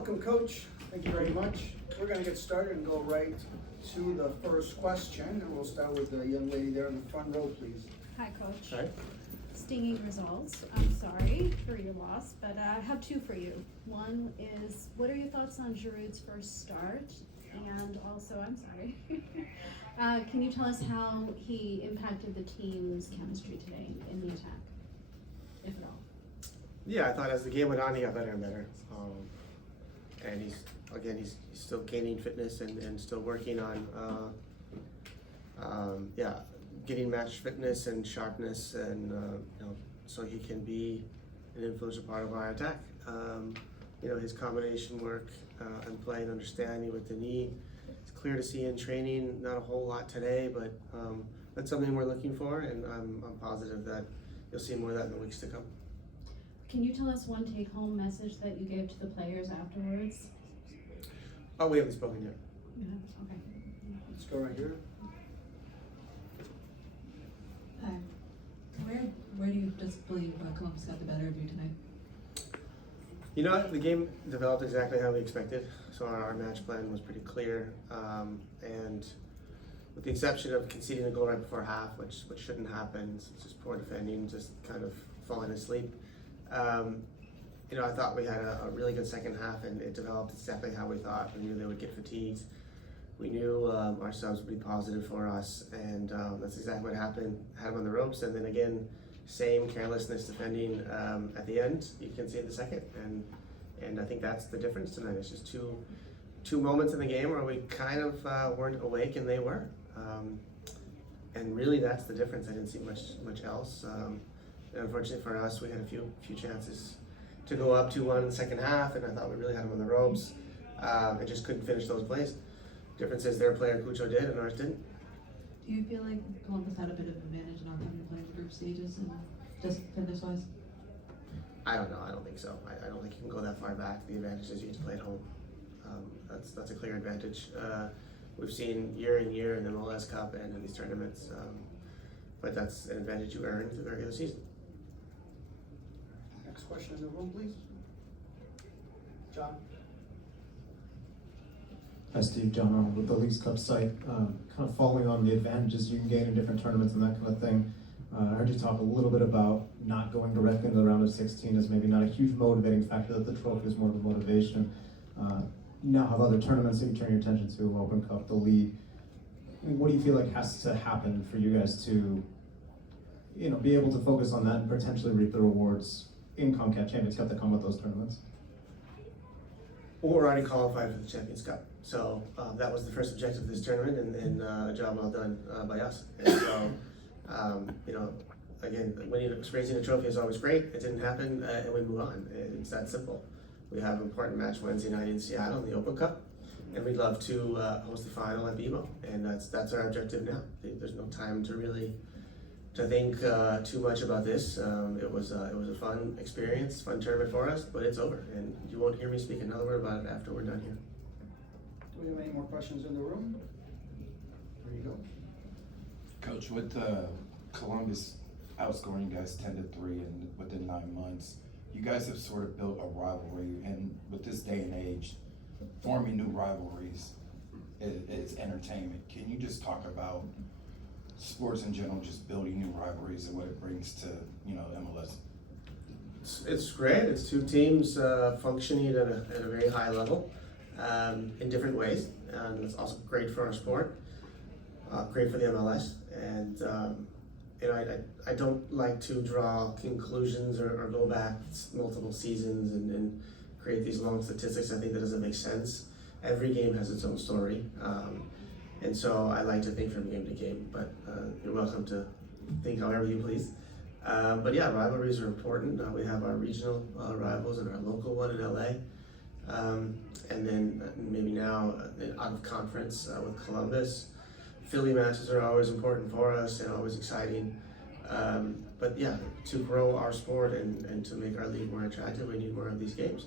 Welcome, Coach. Thank you very much. We're going to get started and go right to the first question, and we'll start with the young lady there in the front row, please. Hi, Coach. Hi. Stinging results. I'm sorry for your loss, but I have two for you. One is, what are your thoughts on Giroud's first start? And also, I'm sorry, can you tell us how he impacted the team's chemistry today in the attack, if at all? Yeah, I thought as the game went on, he got better and better. And he's still gaining fitness and still working on, getting match fitness and sharpness, and so he can be an influential part of our attack. His combination work and play and understanding with the knee, it's clear to see in training. Not a whole lot today, but that's something we're looking for, and I'm positive that you'll see more of that in the weeks to come. Can you tell us one take-home message that you gave to the players afterwards? Oh, we haven't spoken yet. Yeah, okay. Let's go right here. Hi. Where do you just believe Columbus got the better of you tonight? You know what? The game developed exactly how we expected. So our match plan was pretty clear, and with the exception of conceding a goal right before half, which shouldn't happen, it's just poor defending, just kind of falling asleep. I thought we had a really good second half, and it developed exactly how we thought. We knew they would get fatigued. We knew our subs would be positive for us, and that's exactly what happened. Had them on the ropes, and then again, same carelessness defending at the end. You can see in the second, and I think that's the difference tonight. It's just two moments in the game where we kind of weren't awake, and they were. And really, that's the difference. I didn't see much else. Unfortunately for us, we had a few chances to go up 2-1 in the second half, and I thought we really had them on the ropes. I just couldn't finish those plays. Difference is their player Cucho did, and ours didn't. Do you feel like Columbus had a bit of advantage not having to play in group stages and just fitness-wise? I don't know. I don't think so. I don't think you can go that far back. The advantage is you get to play at home. That's a clear advantage. We've seen year in year in the MLS Cup and in these tournaments, but that's an advantage you earn through the regular season. Next question in the room, please. John. Hi, Steve. John Arnold with the Leagues Cup site. Kind of following on the advantages you can gain in different tournaments and that kind of thing. I heard you talk a little bit about not going directly into the round of 16 as maybe not a huge motivating factor, that the trophy is more of a motivation. You now have other tournaments that you turn your attention to, Open Cup, the league. What do you feel like has to happen for you guys to be able to focus on that and potentially reap the rewards in CONCACAF Champions Cup that come with those tournaments? Well, we're already qualified for the Champions Cup, so that was the first objective of this tournament, and a job well done by us. And so, again, raising a trophy is always great. It didn't happen, and we move on. It's that simple. We have an important match Wednesday night in Seattle in the Open Cup, and we'd love to host the final at BMO, and that's our objective now. There's no time to really think too much about this. It was a fun experience, fun tournament for us, but it's over, and you won't hear me speak another word about it after we're done here. Do we have any more questions in the room? There you go. Coach, with Columbus outscoring you guys 10-3 within 9 months, you guys have sort of built a rivalry, and with this day and age, forming new rivalries is entertainment. Can you just talk about sports in general, just building new rivalries and what it brings to MLS? It's great. It's two teams functioning at a very high level in different ways, and it's also great for our sport, great for the MLS. And I don't like to draw conclusions or go back multiple seasons and create these long statistics. I think that doesn't make sense. Every game has its own story. And so I like to think from game to game, but you're welcome to think however you please. But yeah, rivalries are important. We have our regional rivals and our local one in LA. And then maybe now out of conference with Columbus. Philly matches are always important for us and always exciting. But yeah, to grow our sport and to make our league more attractive, we need more of these games.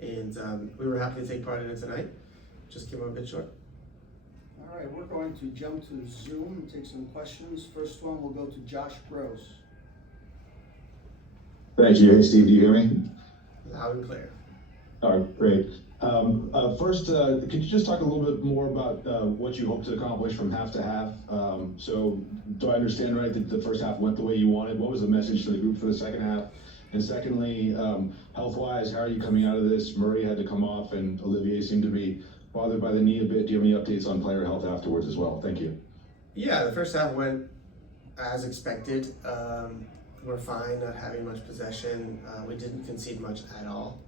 And we were happy to take part in it tonight. Just came up a bit short. All right, we're going to jump to Zoom and take some questions. First one will go to Josh Gross. Thank you. Hey, Steve, do you hear me? Loud and clear. All right, great. First, could you just talk a little bit more about what you hope to accomplish from half to half? So, do I understand right that the first half went the way you wanted? What was the message to the group for the second half? And secondly, health-wise, how are you coming out of this? Murray had to come off, and Olivier seemed to be bothered by the knee a bit. Do you have any updates on player health afterwards as well? Thank you. Yeah, the first half went as expected. We're fine not having much possession. We didn't concede much at all.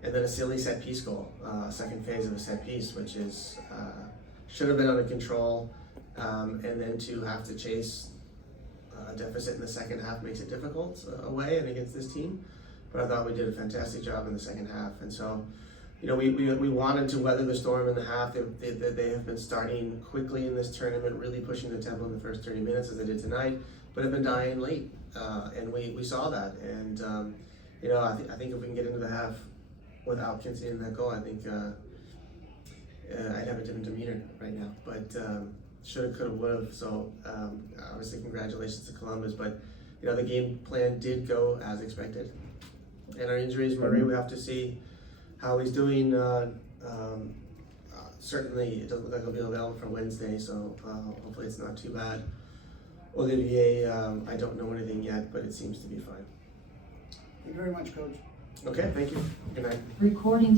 And then a silly set piece goal, second phase of a set piece, which is should have been under control. And then to have to chase a deficit in the second half makes it difficult away and against this team. But I thought we did a fantastic job in the second half. And so, you know, we wanted to weather the storm in the half. They have been starting quickly in this tournament, really pushing the tempo in the first 30 minutes as they did tonight, but have been dying late. And we saw that. And, you know, I think if we can get into the half without conceding that goal, I think I'd have a different demeanor right now. But shoulda, coulda, woulda. So obviously, congratulations to Columbus. But you know, the game plan did go as expected. And our injuries, Murray, we have to see how he's doing. Certainly, it doesn't look like he'll be available for Wednesday. So hopefully, it's not too bad. Olivier, I don't know anything yet, but it seems to be fine. Thank you very much, Coach. Okay, thank you. Good night. Recording